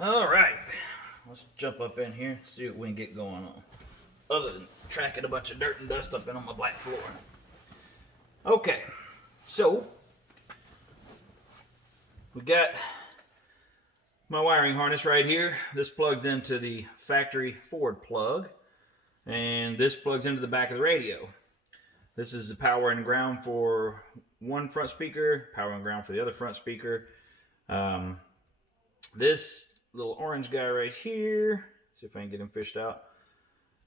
All right, let's jump up in here and see what we can get going on. Other than tracking a bunch of dirt and dust up in on my black floor. Okay, so we got my wiring harness right here. This plugs into the factory forward plug, and this plugs into the back of the radio. This is the power and ground for one front speaker, power and ground for the other front speaker. This little orange guy right here, see if I can get him fished out.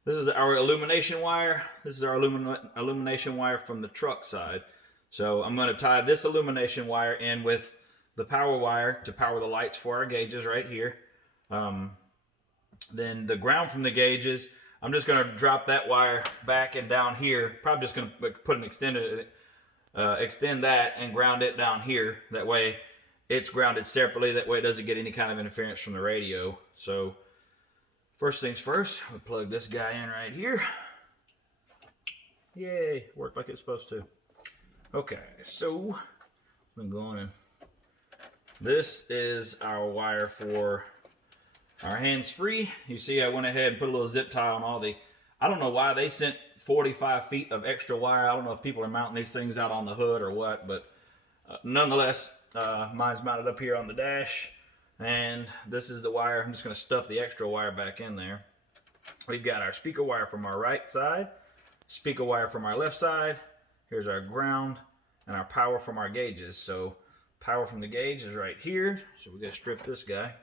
This is our illumination wire. This is our illumination wire from the truck side. So I'm going to tie this illumination wire in with the power wire to power the lights for our gauges right here. Then the ground from the gauges, I'm just going to drop that wire back and down here. Probably just going to put an extend that and ground it down here. That way it's grounded separately. That way it doesn't get any kind of interference from the radio. So first things first, we plug this guy in right here. Yay, worked like it's supposed to. Okay, so I'm going in. This is our wire for our hands-free. You see I went ahead and put a little zip tie on all the, I don't know why they sent 45 feet of extra wire. I don't know if people are mounting these things out on the hood or what, but nonetheless, mine's mounted up here on the dash. And this is the wire. I'm just going to stuff the extra wire back in there. We've got our speaker wire from our right side, speaker wire from our left side. Here's our ground and our power from our gauges. So power from the gauge is right here. So we're going to strip this guy.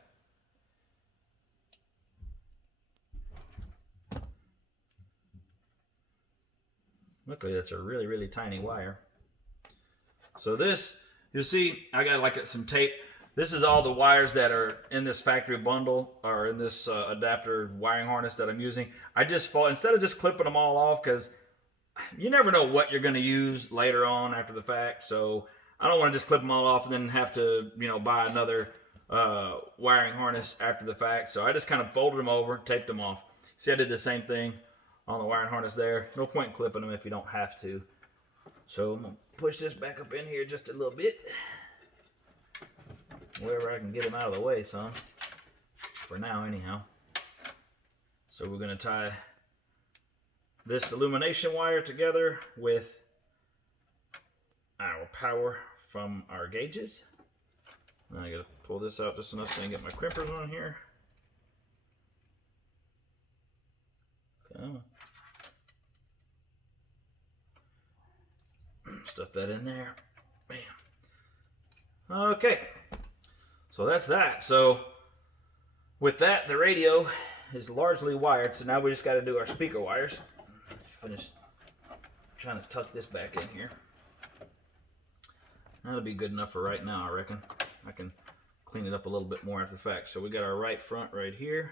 Luckily, that's a really, really tiny wire. So this, you'll see, I got like some tape. This is all the wires that are in this factory bundle or in this adapter wiring harness that I'm using. I just instead of just clipping them all off, because you never know what you're going to use later on after the fact. So I don't want to just clip them all off and then have to, buy another wiring harness after the fact. So I just kind of folded them over, taped them off. See, I did the same thing on the wiring harness there. No point in clipping them if you don't have to. So I'm going to push this back up in here just a little bit. Wherever I can get them out of the way, son. For now, anyhow. So we're going to tie this illumination wire together with our power from our gauges. Now I got to pull this out just enough so I can get my crimpers on here. Okay. Stuff that in there. Bam. Okay. So that's that. So with that, the radio is largely wired. So now we just got to do our speaker wires. Finish trying to tuck this back in here. That'll be good enough for right now, I reckon. I can clean it up a little bit more after the fact. So we got our right front right here.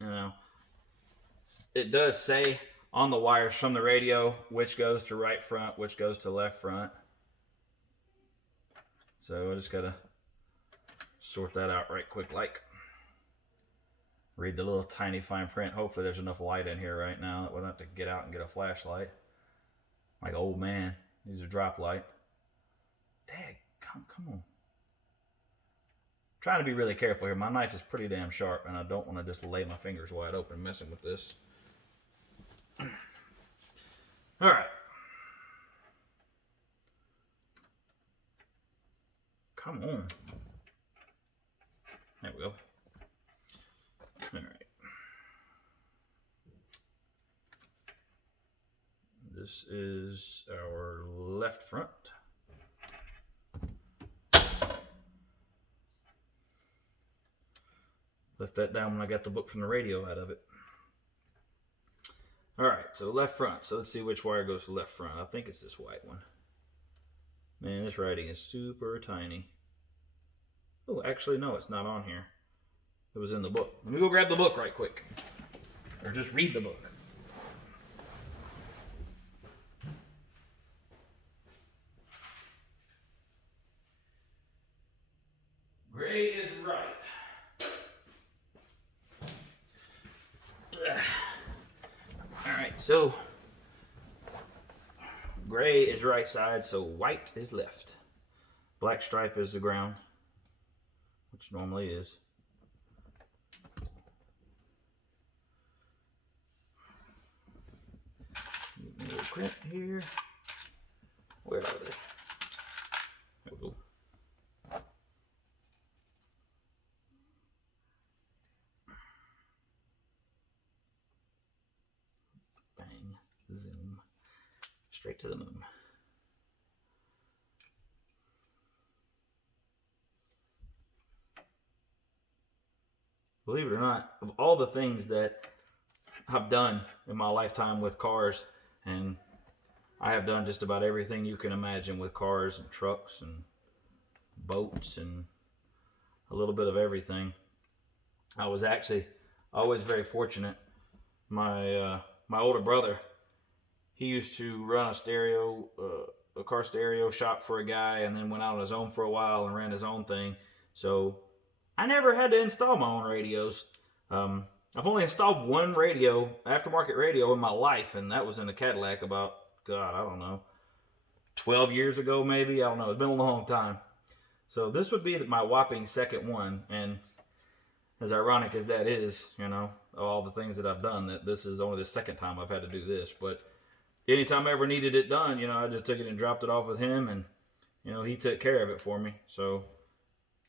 Now, it does say on the wires from the radio which goes to right front, which goes to left front. So I just gotta sort that out right quick like. Read the little tiny fine print. Hopefully there's enough light in here right now that we don't have to get out and get a flashlight. Like, old man, these are drop light. Dang, come on. I'm trying to be really careful here. My knife is pretty damn sharp and I don't want to just lay my fingers wide open messing with this. All right. Come on. There we go. All right. This is our left front. Left that down when I got the book from the radio out of it. All right, so left front. So let's see which wire goes to left front. I think it's this white one. Man, this writing is super tiny. Oh, actually, no, it's not on here. It was in the book. Let me go grab the book right quick. Or just read the book. Gray is right. All right, so gray is right side, so white is left. Black stripe is the ground. which normally is. A little crimp here. Where are they? There we go. Bang, zoom, straight to the moon. Believe it or not, of all the things that I've done in my lifetime with cars, and I have done just about everything you can imagine with cars and trucks and boats and a little bit of everything. I was actually always very fortunate. My older brother, he used to run a car stereo shop for a guy, and then went out on his own for a while and ran his own thing. So I never had to install my own radios. I've only installed one radio, aftermarket radio, in my life, and that was in a Cadillac about, God, I don't know, 12 years ago maybe. I don't know. It's been a long time. So this would be my whopping second one, and as ironic as that is, you know, all the things that I've done, that this is only the second time I've had to do this. But anytime I ever needed it done, you know, I just took it and dropped it off with him, and, you know, he took care of it for me. So,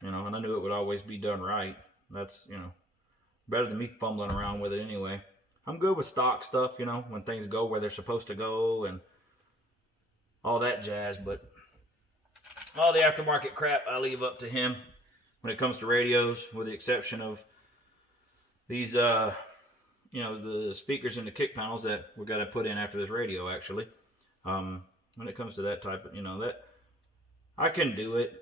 you know, and I knew it would always be done right. That's, you know, better than me fumbling around with it anyway. I'm good with stock stuff, you know, when things go where they're supposed to go and all that jazz, but all the aftermarket crap I leave up to him when it comes to radios, with the exception of these, you know, the speakers and the kick panels that we got to put in after this radio, actually. When it comes to that type of, you know, that I can do it.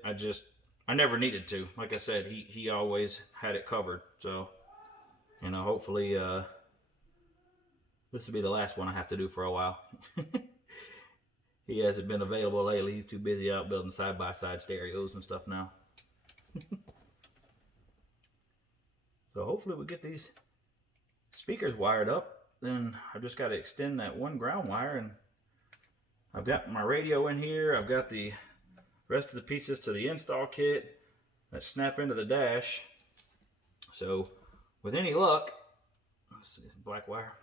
I never needed to. Like I said, he always had it covered. So, you know, hopefully this will be the last one I have to do for a while. He hasn't been available lately. He's too busy out building side-by-side stereos and stuff now. So hopefully we get these speakers wired up. Then I've just got to extend that one ground wire, and I've got my radio in here. I've got the rest of the pieces to the install kit that snap into the dash. So with any luck, let's see, black wire.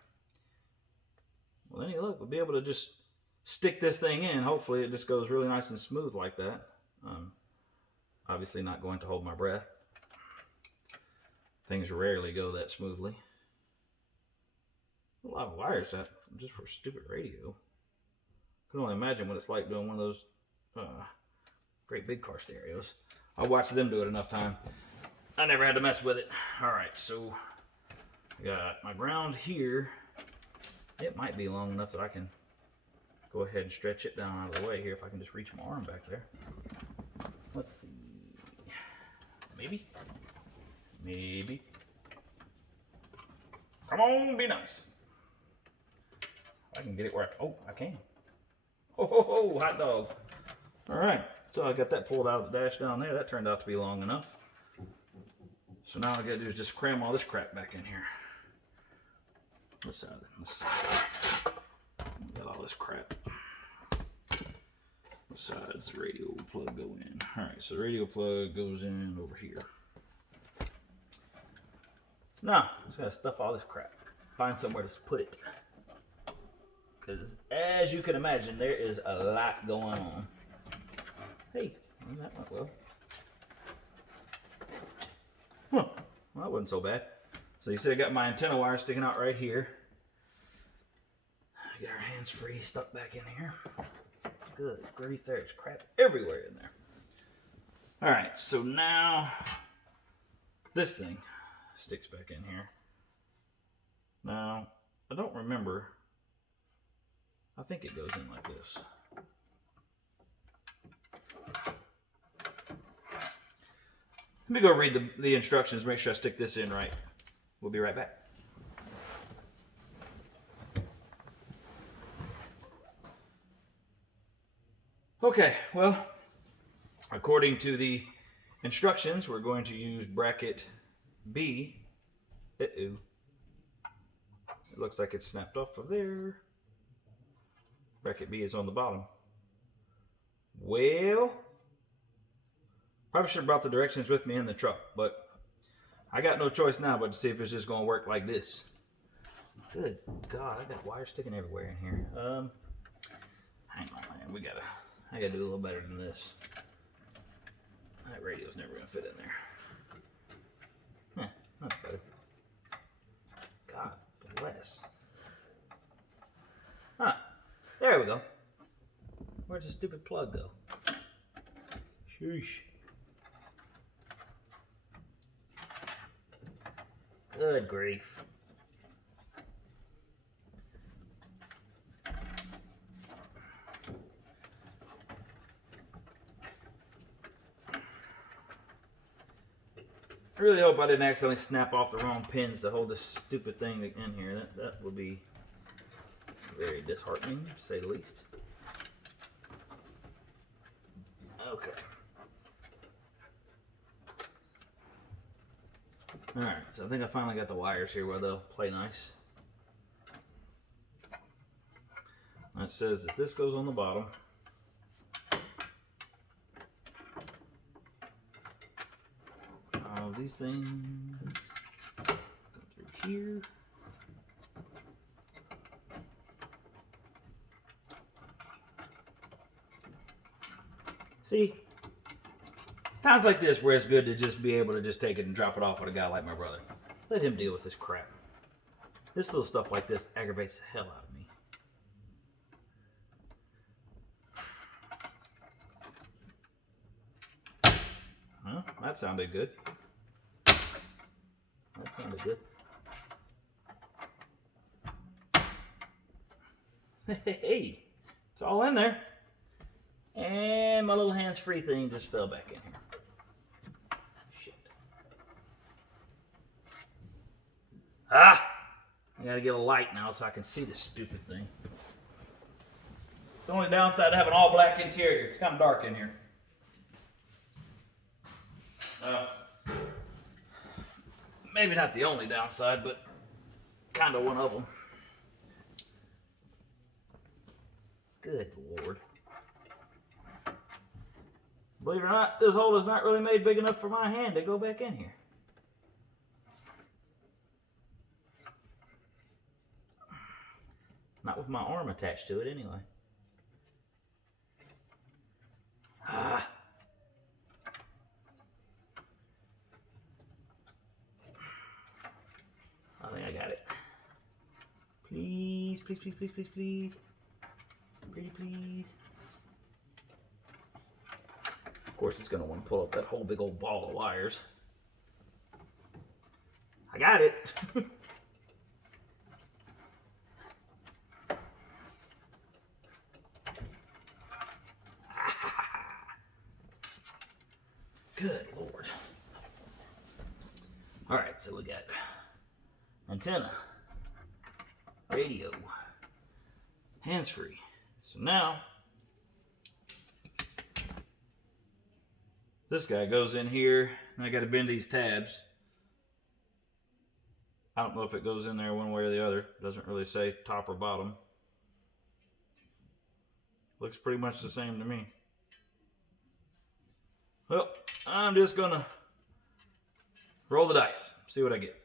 With any luck, we'll be able to just stick this thing in. Hopefully it just goes really nice and smooth like that. Obviously not going to hold my breath. Things rarely go that smoothly. A lot of wires just for a stupid radio. I can only imagine what it's like doing one of those great big car stereos. I watched them do it enough time. I never had to mess with it. Alright, so I got my ground here. It might be long enough that I can go ahead and stretch it down out of the way here if I can just reach my arm back there. Let's see. Maybe? Maybe. Come on, be nice. I can get it where I can. Oh, hot dog. Alright, so I got that pulled out of the dash down there. That turned out to be long enough. So now all I gotta do is just cram all this crap back in here. Let's see. Got all this crap. Besides the radio plug go in. Alright, so the radio plug goes in over here. So now, I just gotta stuff all this crap. Find somewhere to put it. Because as you can imagine, there is a lot going on. Hey, that went well. Huh, well that wasn't so bad. So you see I got my antenna wire sticking out right here. Get our hands free, stuck back in here. Good grief, there's crap everywhere in there. Alright, so now this thing sticks back in here. Now, I don't remember. I think it goes in like this. Let me go read the instructions, make sure I stick this in right. We'll be right back. Okay, well, according to the instructions, we're going to use bracket B. It looks like it's snapped off of there. Bracket B is on the bottom. Well, Probably should have brought the directions with me in the truck, but I got no choice now but to see if it's just going to work like this. Good God, I got wires sticking everywhere in here. Hang on, man. I gotta do a little better than this. That radio's never gonna fit in there. That's better. God bless. Huh. There we go. Where's the stupid plug go? Sheesh. Good grief. I really hope I didn't accidentally snap off the wrong pins to hold this stupid thing in here. That would be very disheartening, to say the least. Okay. Alright, so I think I finally got the wires here where they'll play nice. It says that this goes on the bottom. These things go through here. See, it's times like this where it's good to just be able to just take it and drop it off with a guy like my brother. Let him deal with this crap. This little stuff like this aggravates the hell out of me. Well, that sounded good. That sounded good. Hey, it's all in there. And my little hands-free thing just fell back in here. Shit. Ah! I gotta get a light now so I can see this stupid thing. The only downside to having all black interior, it's kind of dark in here. Maybe not the only downside, but kind of one of them. Good Lord. Believe it or not, this hole is not really made big enough for my hand to go back in here. Not with my arm attached to it anyway. Ah. I think I got it. Please, please, please, please, please, please. Pretty please. Of course, it's going to want to pull up that whole big old ball of wires. I got it. Good Lord. All right, so we got antenna, radio, hands-free. So now, this guy goes in here, and I got to bend these tabs. I don't know if it goes in there one way or the other. It doesn't really say top or bottom. Looks pretty much the same to me. Well, I'm just gonna roll the dice, see what I get.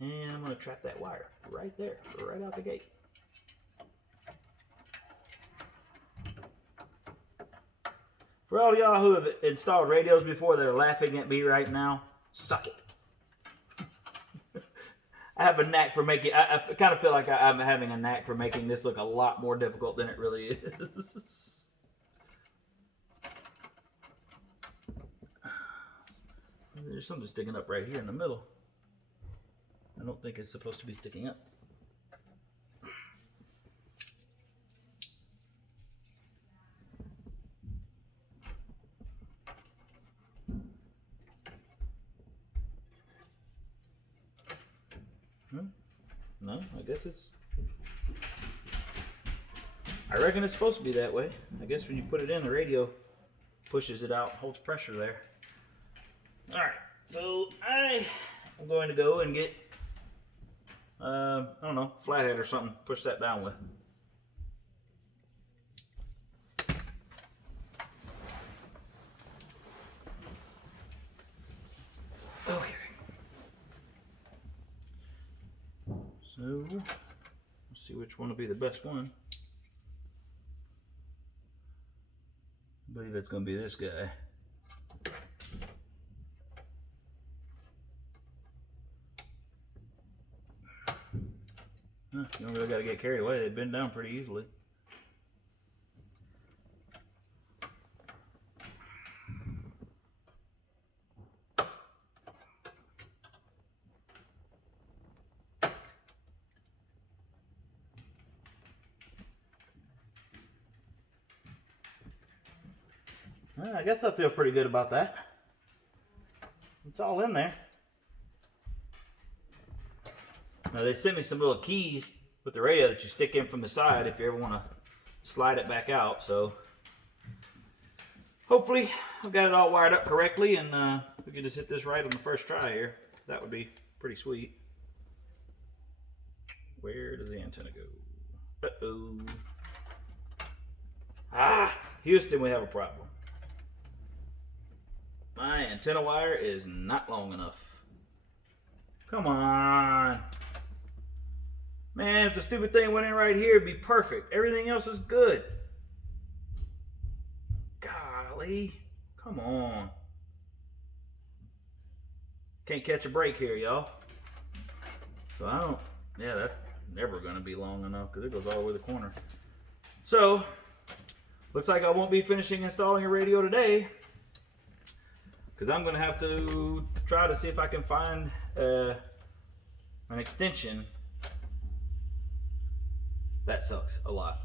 And I'm gonna trap that wire right there, right out the gate. For all y'all who have installed radios before that are laughing at me right now, suck it. I have a knack for making, I kind of feel like I'm having a knack for making this look a lot more difficult than it really is. There's something sticking up right here in the middle. I don't think it's supposed to be sticking up. No, I guess it's... I reckon it's supposed to be that way. I guess when you put it in, the radio pushes it out, holds pressure there. Alright, so I am going to go and get I don't know, flathead or something. Push that down with. Okay. So, let's see which one will be the best one. I believe it's going to be this guy. You don't really got to get carried away. They bend down pretty easily. Well, I guess I feel pretty good about that. It's all in there. Now they sent me some little keys with the radio that you stick in from the side if you ever want to slide it back out. So hopefully I've got it all wired up correctly, and we can just hit this right on the first try here. That would be pretty sweet. Where does the antenna go? Uh-oh. Ah, Houston, we have a problem. My antenna wire is not long enough. Come on. Man, if the stupid thing went in right here, it'd be perfect. Everything else is good. Golly. Come on. Can't catch a break here, y'all. So I don't, yeah, that's never going to be long enough because it goes all the way to the corner. So, looks like I won't be finishing installing a radio today, because I'm going to have to try to see if I can find an extension. That sucks a lot.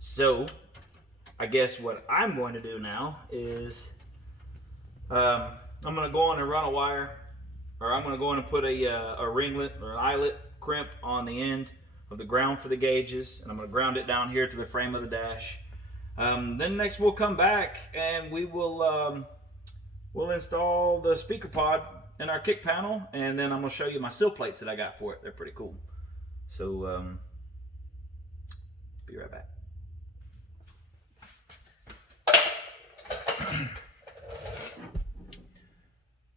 So, I guess what I'm going to do now is I'm going to go on and run a wire, or I'm going to go in and put a ringlet or an eyelet crimp on the end of the ground for the gauges, and I'm going to ground it down here to the frame of the dash. Then next we'll come back and we will we'll install the speaker pod in our kick panel, and then I'm going to show you my sill plates that I got for it. They're pretty cool. So be right back.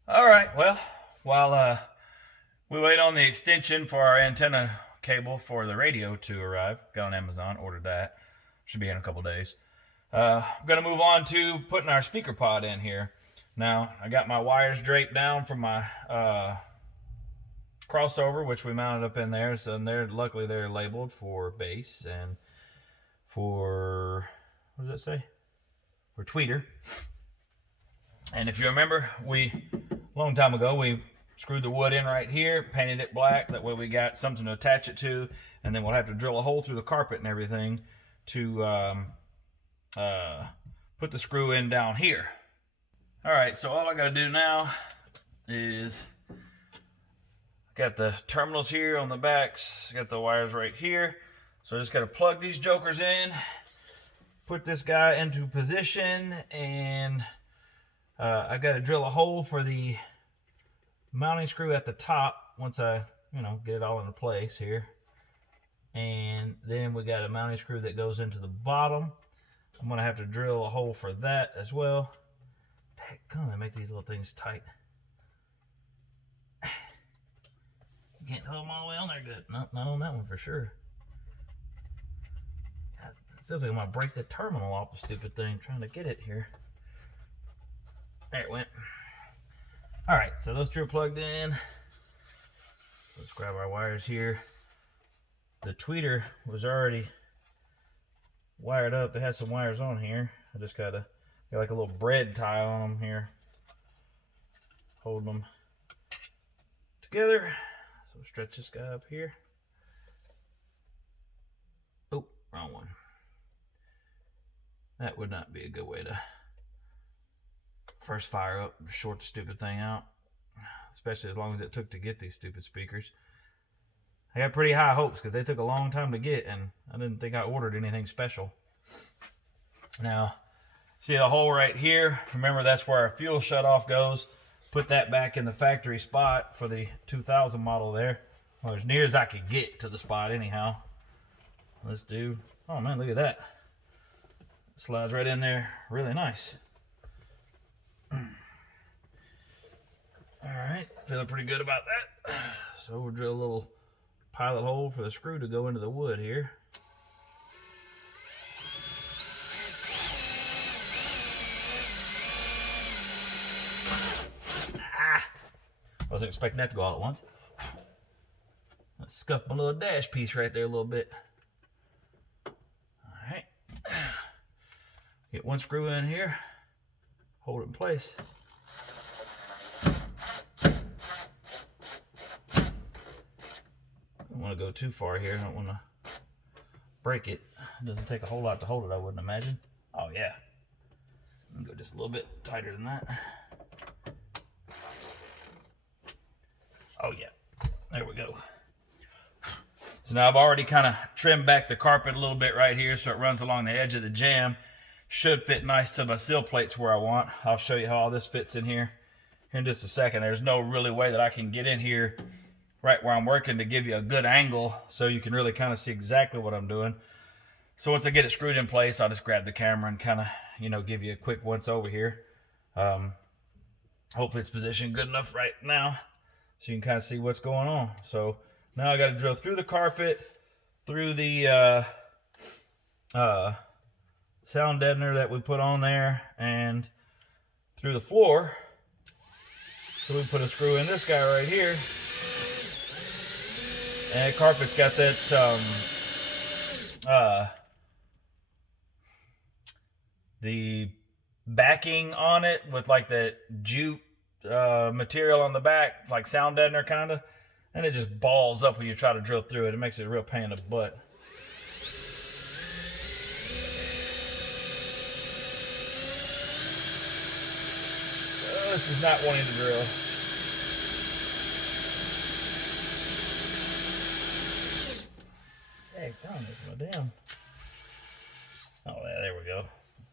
All right, well, while we wait on the extension for our antenna cable for the radio to arrive, got on Amazon, ordered that. Should be in a couple days. I'm going to move on to putting our speaker pod in here. Now, I got my wires draped down from my crossover, which we mounted up in there. So luckily they're labeled for bass and for, what does that say? For tweeter. And if you remember, a long time ago, we screwed the wood in right here, painted it black. That way we got something to attach it to. And then we'll have to drill a hole through the carpet and everything to put the screw in down here. All right, so all I gotta do now is, got the terminals here on the backs, got the wires right here. So I just gotta plug these jokers in, put this guy into position, and I gotta drill a hole for the mounting screw at the top once I, get it all into place here. And then we got a mounting screw that goes into the bottom. I'm gonna have to drill a hole for that as well. Come on, make these little things tight. You can't hold them all the way on there good. Not on that one for sure. It feels like I'm gonna break the terminal off the stupid thing trying to get it here. There it went. All right, so those two are plugged in. Let's grab our wires here. The tweeter was already wired up. It has some wires on here. I just got like a little bread tie on them here, holding them together. So stretch this guy up here. Oh, wrong one. That would not be a good way to first fire up and short the stupid thing out, especially as long as it took to get these stupid speakers. I got pretty high hopes because they took a long time to get, and I didn't think I ordered anything special. Now, see the hole right here? Remember, that's where our fuel shutoff goes. Put that back in the factory spot for the 2000 model there. Well, as near as I could get to the spot anyhow. Let's do, oh man, look at that. Slides right in there, really nice. All right, feeling pretty good about that. So we'll drill a little pilot hole for the screw to go into the wood here. Wasn't expecting that to go all at once. Let's scuff my little dash piece right there a little bit. All right. Get one screw in here. Hold it in place. Don't want to go too far here. I don't want to break it. It doesn't take a whole lot to hold it, I wouldn't imagine. Oh yeah. Go just a little bit tighter than that. Oh yeah, there we go. So now I've already kind of trimmed back the carpet a little bit right here so it runs along the edge of the jamb. Should fit nice to my sill plates where I want. I'll show you how all this fits in here in just a second. There's no really way that I can get in here right where I'm working to give you a good angle so you can really kind of see exactly what I'm doing. So once I get it screwed in place, I'll just grab the camera and kind of, you know, give you a quick once over here. Hopefully it's positioned good enough right now so you can kind of see what's going on. So now I got to drill through the carpet, through the sound deadener that we put on there, and through the floor. So we put a screw in this guy right here. And the carpet's got that the backing on it with like that jute material on the back, like sound deadener kind of, and it just balls up when you try to drill through it. It makes it a real pain in the butt. This is not wanting to drill. Hey, darn, there's my damn. Oh yeah, there we go.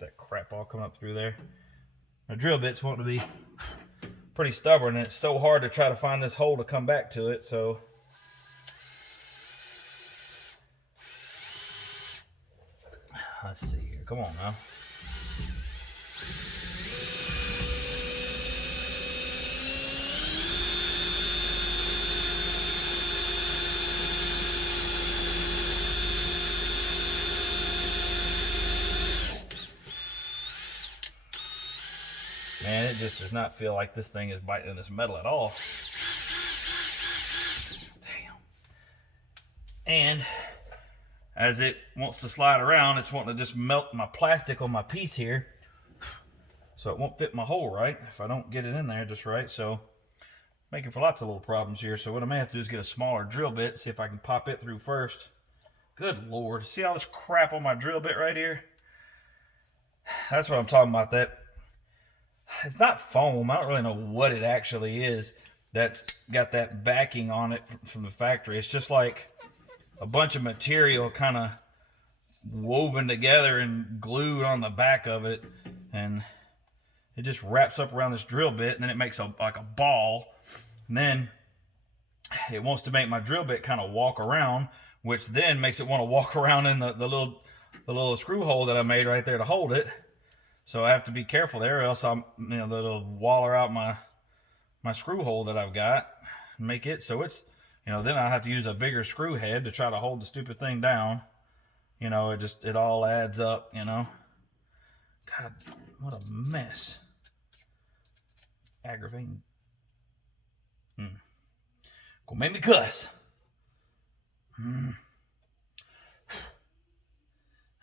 That crap all coming up through there. My drill bit's wanting to be pretty stubborn, and it's so hard to try to find this hole to come back to it, so. Let's see here, come on now. Man, it just does not feel like this thing is biting in this metal at all. Damn. And as it wants to slide around, it's wanting to just melt my plastic on my piece here. So it won't fit my hole right if I don't get it in there just right. So making for lots of little problems here. So what I may have to do is get a smaller drill bit, see if I can pop it through first. Good Lord. See all this crap on my drill bit right here? That's what I'm talking about. That it's not foam. I don't really know what it actually is that's got that backing on it from the factory. It's just like a bunch of material kind of woven together and glued on the back of it, and it just wraps up around this drill bit, and then it makes like a ball, and then it wants to make my drill bit kind of walk around, which then makes it want to walk around in the little screw hole that I made right there to hold it. So I have to be careful there, or else it'll waller out my screw hole that I've got and make it so it's, then I have to use a bigger screw head to try to hold the stupid thing down. It all adds up, God, what a mess. Aggravating. Gonna make me cuss.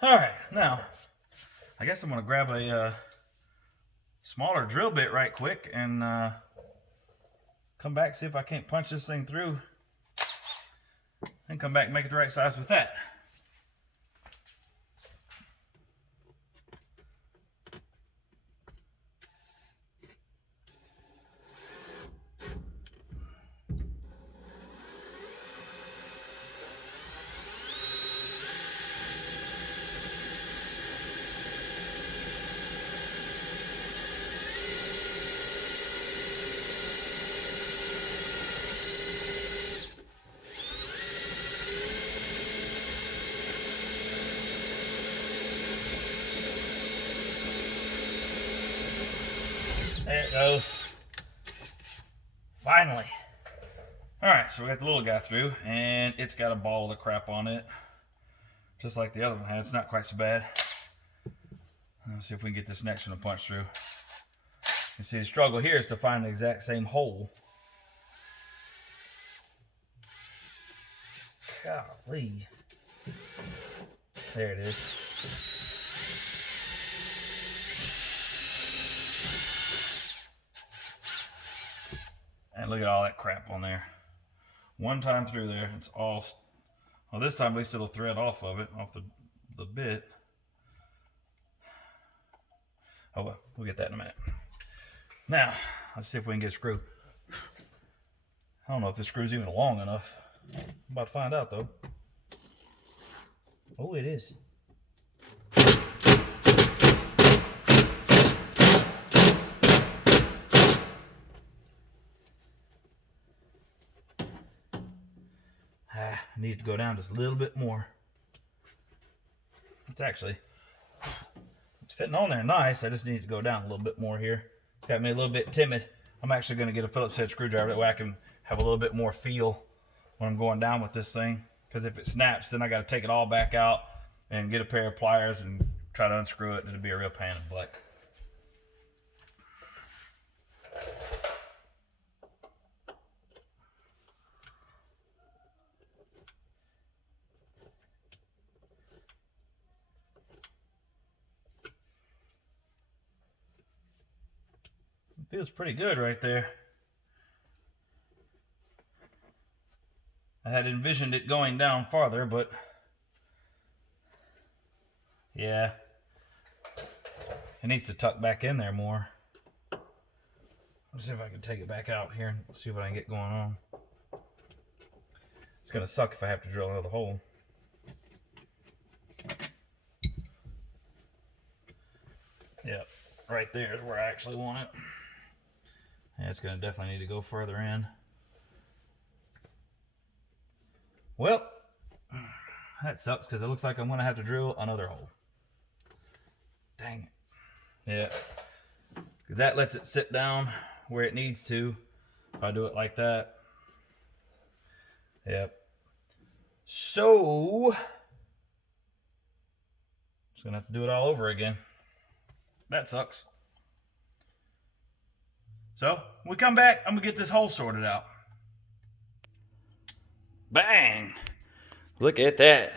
All right, now I guess I'm gonna grab a smaller drill bit right quick and come back, see if I can't punch this thing through, and come back and make it the right size with that. so we got the little guy through, and it's got a ball of the crap on it, just like the other one had. It's not quite so bad. Let's see if we can get this next one to punch through. You see, the struggle here is to find the exact same hole. Golly. There it is. And look at all that crap on there. One time through there, it's all, well, this time at least it'll thread off of it, off the bit. Oh well, we'll get that in a minute. Now, let's see if we can get a screw. I don't know if this screw's even long enough. I'm about to find out though. Oh, it is. I need to go down just a little bit more. It's fitting on there nice. I just need to go down a little bit more here. It's got me a little bit timid. I'm actually going to get a Phillips head screwdriver. That way I can have a little bit more feel when I'm going down with this thing. Because if it snaps, then I got to take it all back out and get a pair of pliers and try to unscrew it. And it'll be a real pain in the butt. Feels pretty good right there. I had envisioned it going down farther, but yeah, it needs to tuck back in there more. Let's see if I can take it back out here and see what I can get going on. It's gonna suck if I have to drill another hole. Yep, right there is where I actually want it. Yeah, it's going to definitely need to go further in. Well, that sucks because it looks like I'm going to have to drill another hole. Dang it. Yeah. Because that lets it sit down where it needs to. If I do it like that. Yep. So, just going to have to do it all over again. That sucks. So, when we come back, I'm going to get this hole sorted out. Bang! Look at that.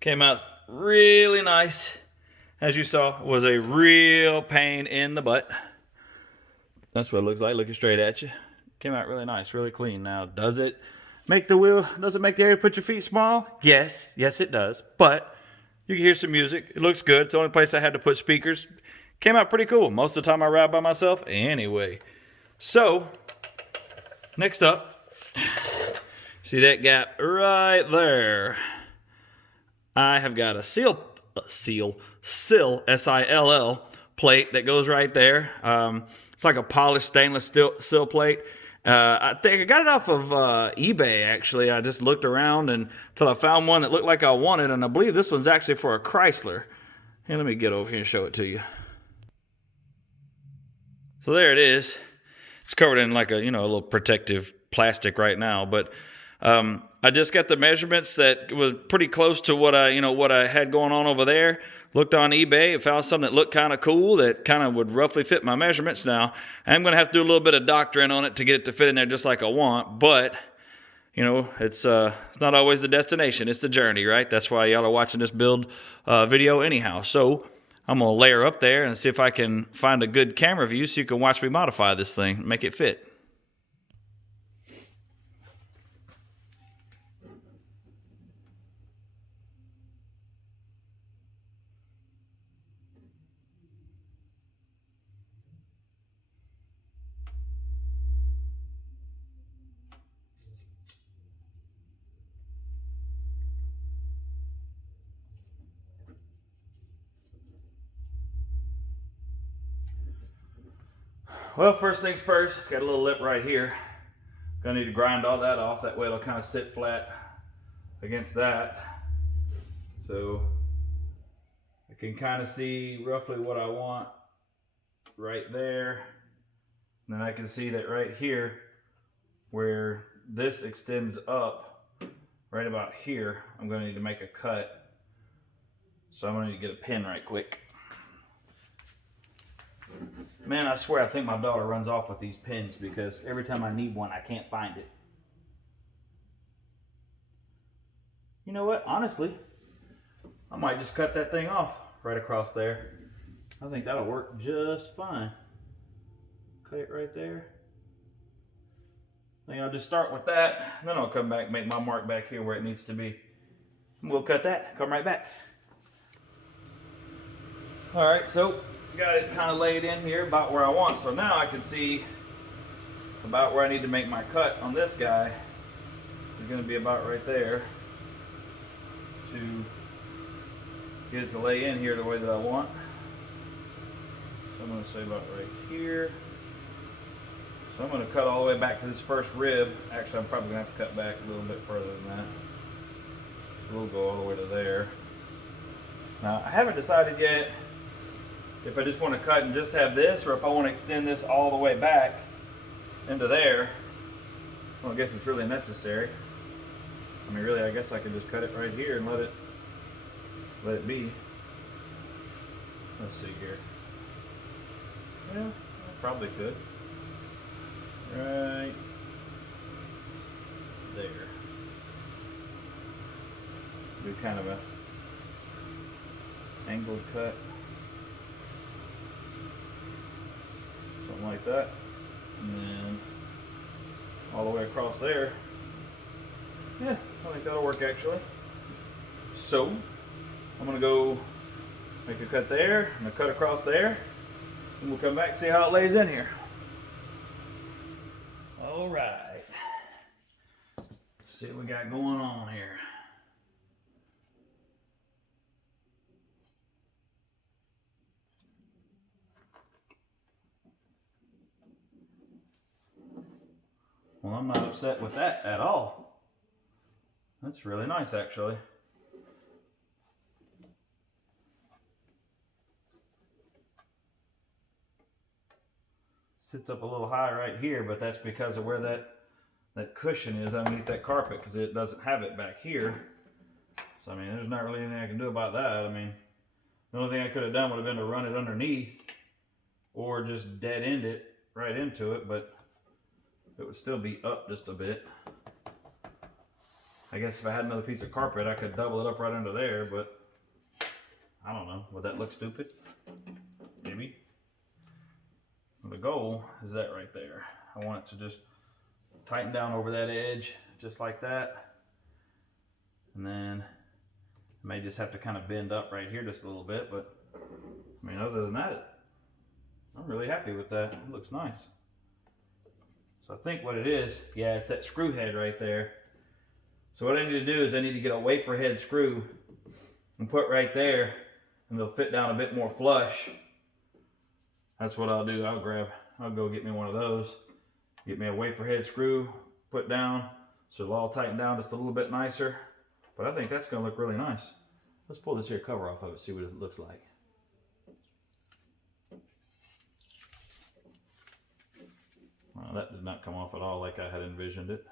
Came out really nice. As you saw, it was a real pain in the butt. That's what it looks like, looking straight at you. Came out really nice, really clean. Now, does it make the area to put your feet small? Yes, it does. But you can hear some music. It looks good. It's the only place I had to put speakers. Came out pretty cool. Most of the time I ride by myself anyway. So, next up, see that gap right there? I have got a sill, S-I-L-L plate that goes right there. It's like a polished stainless sill plate. I think I got it off of eBay, actually. I just looked around until I found one that looked like I wanted, and I believe this one's actually for a Chrysler. Here, let me get over here and show it to you. So there it is. It's covered in like a little protective plastic right now, but I just got the measurements that was pretty close to what I had going on over there. Looked on eBay and found something that looked kind of cool that kind of would roughly fit my measurements. Now, I'm going to have to do a little bit of doctoring on it to get it to fit in there just like I want, but it's not always the destination, it's the journey, right? That's why y'all are watching this build video anyhow. So I'm going to layer up there and see if I can find a good camera view so you can watch me modify this thing, make it fit. Well, first things first, it's got a little lip right here. Gonna need to grind all that off, that way it'll kind of sit flat against that. So I can kind of see roughly what I want right there. And then I can see that right here where this extends up right about here, I'm going to need to make a cut. So I'm going to need to get a pin right quick. Man, I swear I think my daughter runs off with these pins because every time I need one, I can't find it. You know what? Honestly, I might just cut that thing off right across there. I think that'll work just fine. Cut it right there. I think I'll just start with that. Then I'll come back and make my mark back here where it needs to be. And we'll cut that, come right back. All right, so got it kind of laid in here about where I want. So now I can see about where I need to make my cut on this guy. It's going to be about right there to get it to lay in here the way that I want. So I'm going to say about right here. So I'm going to cut all the way back to this first rib. Actually, I'm probably going to have to cut back a little bit further than that. So we'll go all the way to there. Now, I haven't decided yet if I just want to cut and just have this, or if I want to extend this all the way back into there. Well, I guess it's really necessary. I mean, really, I guess I could just cut it right here and let it be. Let's see here. Yeah, I probably could. Right there. Do kind of a angled cut. Something like that. And then all the way across there. Yeah, I think that'll work actually. So, I'm going to go make a cut there, and a cut across there, and we'll come back and see how it lays in here. All right. Let's see what we got going on here. Well, I'm not upset with that at all. That's really nice, actually. Sits up a little high right here, but that's because of where that cushion is underneath that carpet, because it doesn't have it back here. So, I mean, there's not really anything I can do about that. I mean, the only thing I could have done would have been to run it underneath or just dead end it right into it, but it would still be up just a bit. I guess if I had another piece of carpet, I could double it up right under there, but I don't know. Would that look stupid? Maybe. The goal is that right there. I want it to just tighten down over that edge, just like that. And then I may just have to kind of bend up right here just a little bit, but I mean, other than that, I'm really happy with that. It looks nice. So I think what it is, yeah, it's that screw head right there. So what I need to do is I need to get a wafer head screw and put right there, and they'll fit down a bit more flush. That's what I'll do. I'll go get me one of those. Get me a wafer head screw, put down, so it'll all tighten down just a little bit nicer. But I think that's gonna look really nice. Let's pull this here cover off of it, see what it looks like. Well, that did not come off at all like I had envisioned it.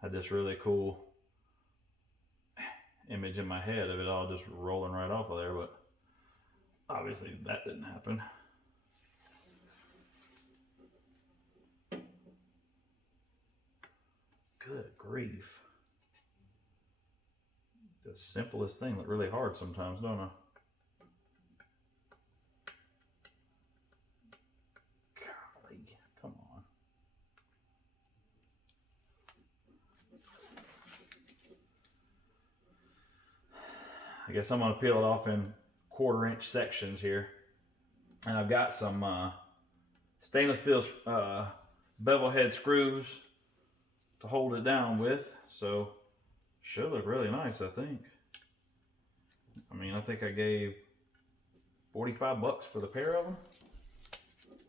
Had this really cool image in my head of it all just rolling right off of there, but obviously that didn't happen. Good grief. The simplest thing look really hard sometimes, don't I? Golly, come on. I guess I'm going to peel it off in 1/4 inch sections here. And I've got some stainless steel bevel head screws to hold it down with, so should look really nice, I think. I mean, I think I gave 45 bucks for the pair of them.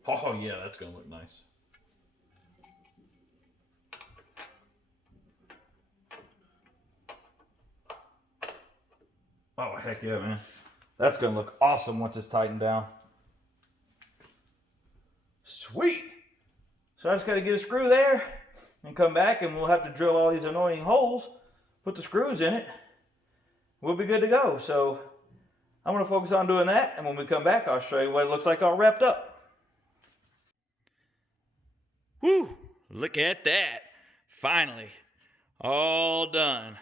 Oh yeah, that's gonna look nice. Oh heck yeah, man. That's gonna look awesome once it's tightened down. Sweet. So I just got to get a screw there and come back, and we'll have to drill all these annoying holes, put the screws in it. We'll be good to go. So I'm going to focus on doing that, and when we come back, I'll show you what it looks like all wrapped up. Woo! Look at that. Finally, all done.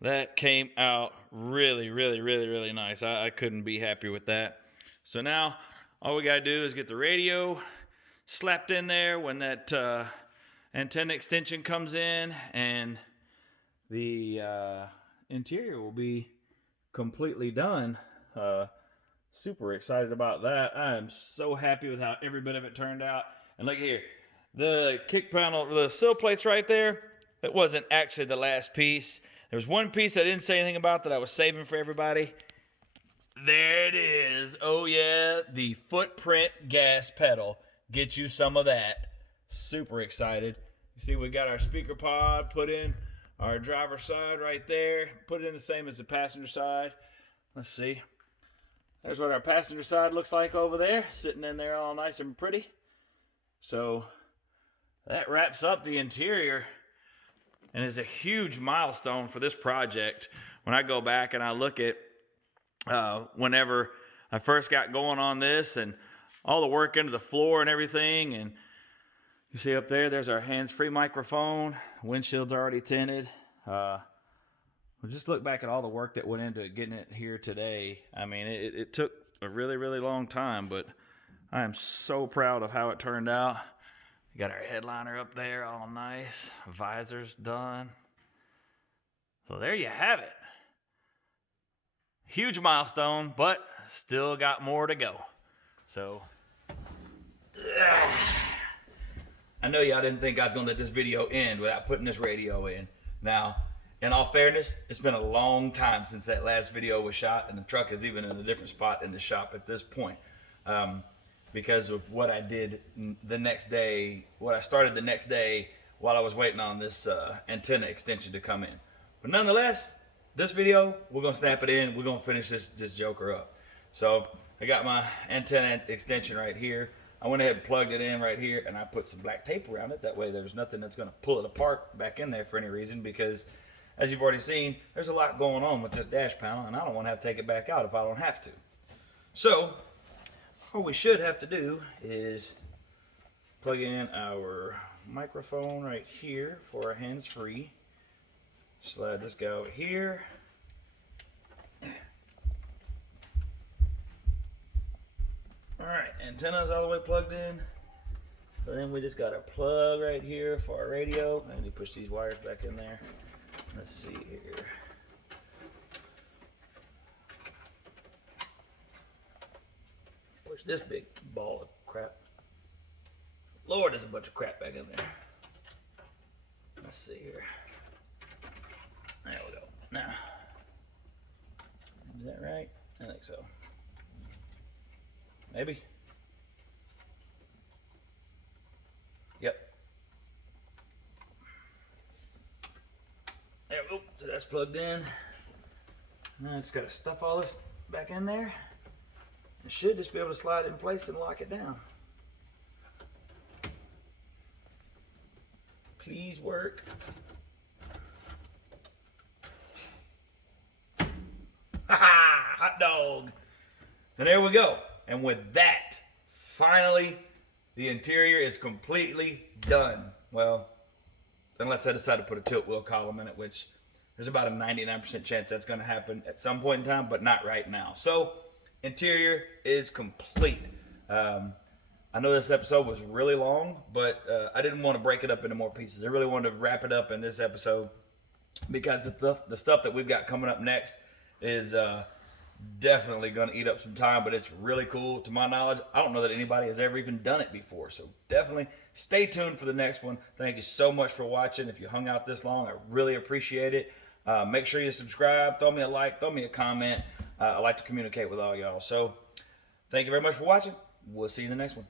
That came out really, really, really, really nice. I couldn't be happier with that. So now all we got to do is get the radio slapped in there when that antenna extension comes in, and the interior will be completely done. Super excited about that. I am so happy with how every bit of it turned out. And look here, the kick panel, the sill plates right there, that wasn't actually the last piece. There was one piece I didn't say anything about that I was saving for everybody. There it is. Oh yeah, the footprint gas pedal. Get you some of that. Super excited. You see, we got our speaker pod put in our driver's side right there. Put it in the same as the passenger side. Let's see. There's what our passenger side looks like over there, sitting in there all nice and pretty. So that wraps up the interior, and is a huge milestone for this project. When I go back and I look at whenever I first got going on this, and all the work into the floor and everything, and you see up there, there's our hands-free microphone. Windshield's already tinted. We'll just look back at all the work that went into getting it here today. I mean, it took a really, really long time, but I am so proud of how it turned out. We got our headliner up there, all nice. Visor's done. So there you have it. Huge milestone, but still got more to go. So, I know y'all didn't think I was going to let this video end without putting this radio in. Now, in all fairness, it's been a long time since that last video was shot, and the truck is even in a different spot in the shop at this point. Because of what I did the next day, what I started the next day while I was waiting on this antenna extension to come in. But nonetheless, this video, we're going to snap it in. We're going to finish this joker up. So I got my antenna extension right here. I went ahead and plugged it in right here, and I put some black tape around it. That way there's nothing that's going to pull it apart back in there for any reason, because as you've already seen, there's a lot going on with this dash panel, and I don't want to have to take it back out if I don't have to. So all we should have to do is plug in our microphone right here for our hands-free. Slide this guy over here. Alright, antenna's all the way plugged in. So then we just got our plug right here for our radio. I need to push these wires back in there. Let's see here. Push this big ball of crap. Lord, there's a bunch of crap back in there. Let's see here. There we go. Now, is that right? I think so. Maybe. Yep. There we go. So that's plugged in. Now I just got to stuff all this back in there. I should just be able to slide it in place and lock it down. Please work. Ha ha! Hot dog! And there we go. And with that, finally, the interior is completely done. Well, unless I decide to put a tilt wheel column in it, which there's about a 99% chance that's going to happen at some point in time, but not right now. So, interior is complete. I know this episode was really long, but I didn't want to break it up into more pieces. I really wanted to wrap it up in this episode because the stuff that we've got coming up next is definitely going to eat up some time, but it's really cool. To my knowledge, I don't know that anybody has ever even done it before, so definitely stay tuned for the next one. Thank you so much for watching. If you hung out this long, I really appreciate it. Make sure you subscribe, throw me a like, throw me a comment. I like to communicate with all y'all. So thank you very much for watching. We'll see you in the next one.